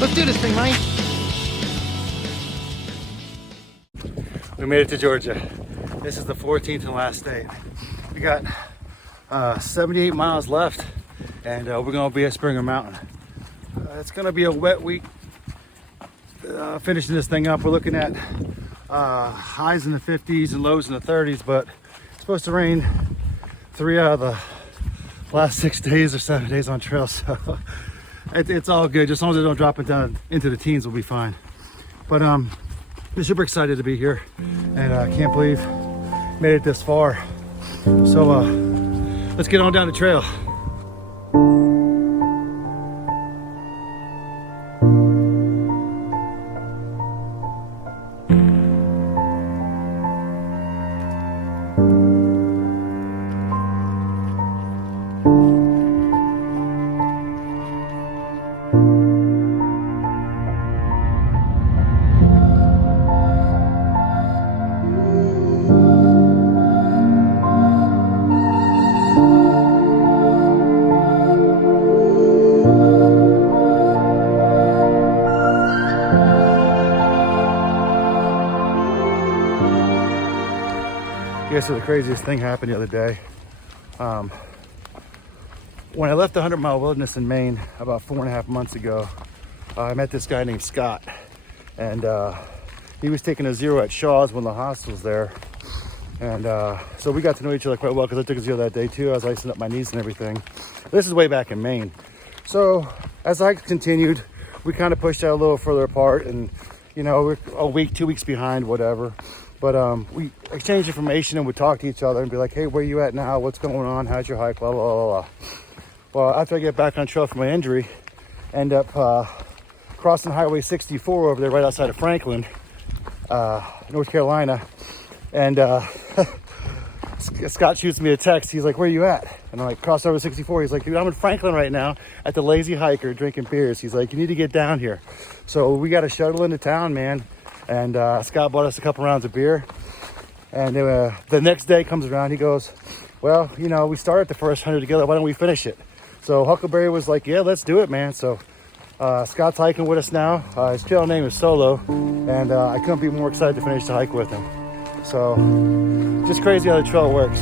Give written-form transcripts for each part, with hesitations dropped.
Let's do this thing, Mike. We made it to Georgia. This is the 14th and last state. We got 78 miles left, and we're gonna be at Springer Mountain. It's gonna be a wet week. Finishing this thing up, we're looking at highs in the 50s and lows in the 30s, but it's supposed to rain 3 out of the last 6 days or 7 days on trail, so it's all good. Just as long as it don't drop it down into the teens, we'll be fine. But I'm super excited to be here, and I can't believe made it this far. So let's get on down the trail. Yeah, so the craziest thing happened the other day. When I left the 100-mile wilderness in Maine about 4.5 months ago, I met this guy named Scott, and he was taking a zero at Shaw's, one of the hostels there. And so we got to know each other quite well because I took a zero that day too. I was icing up my knees and everything. This is way back in Maine. So as the hike continued, we kind of pushed out a little further apart, and you know, we're a week, 2 weeks behind, whatever. But we exchanged information and would talk to each other and be like, hey, where you at now? What's going on? How's your hike? Blah, blah, blah, blah. Well, after I get back on trail from my injury, end up crossing Highway 64 over there right outside of Franklin, North Carolina. And Scott shoots me a text. He's like, where you at? And I'm like, cross over 64. He's like, dude, I'm in Franklin right now at the Lazy Hiker drinking beers. He's like, you need to get down here. So we got a shuttle into town, man. And Scott bought us a couple rounds of beer. And the next day comes around, he goes, well, you know, we started the first 100 together. Why don't we finish it? So Huckleberry was like, yeah, let's do it, man. So Scott's hiking with us now. His trail name is Solo. And I couldn't be more excited to finish the hike with him. So just crazy how the trail works.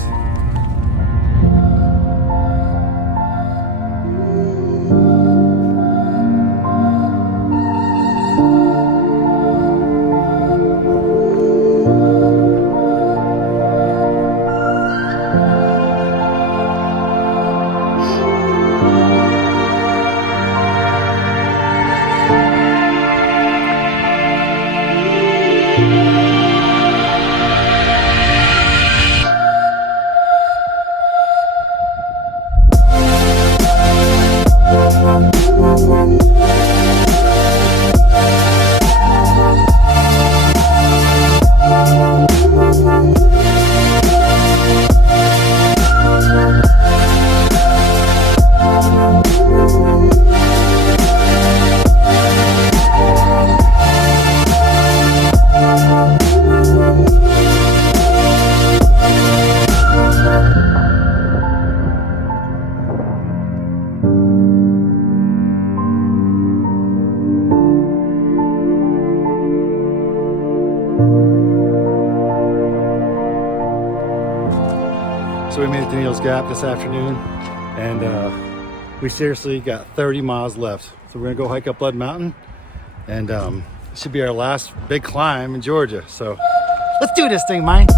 So we made it to Neal's Gap this afternoon, and we seriously got 30 miles left. So we're gonna go hike up Blood Mountain, and it should be our last big climb in Georgia. So let's do this thing, man.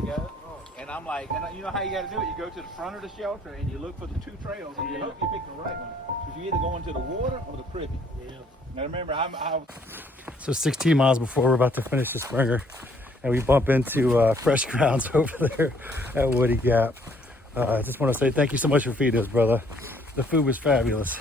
together. And I'm like, and you know how you got to do it? You go to the front of the shelter and you look for the two trails, and you hope you pick the right one. Because you either go into the water or the privy. Yeah. Now remember, So 16 miles before we're about to finish the Springer, and we bump into fresh grounds over there at Woody Gap. I just want to say thank you so much for feeding us, brother. The food was fabulous.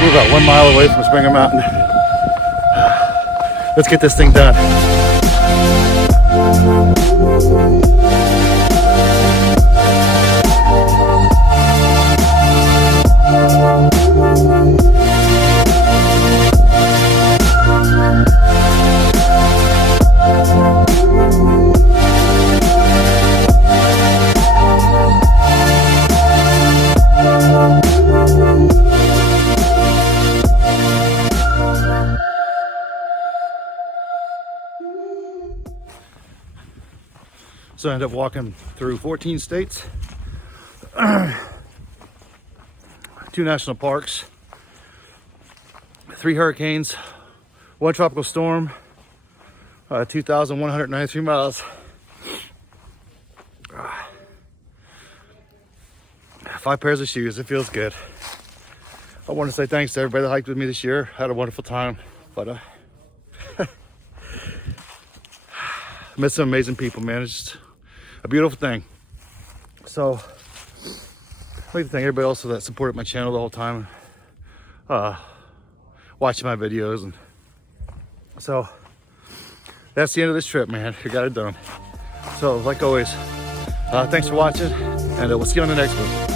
We're about 1 mile away from Springer Mountain. Let's get this thing done. So I ended up walking through 14 states, 2 national parks, 3 hurricanes, 1 tropical storm, 2,193 miles. 5 pairs of shoes. It feels good. I want to say thanks to everybody that hiked with me this year. I had a wonderful time, but met some amazing people, man. It's just a beautiful thing. So I'd like to thank everybody also that supported my channel the whole time, watching my videos. And so that's the end of this trip, man. I got it done. So like always, thanks for watching, and we'll see you on the next one.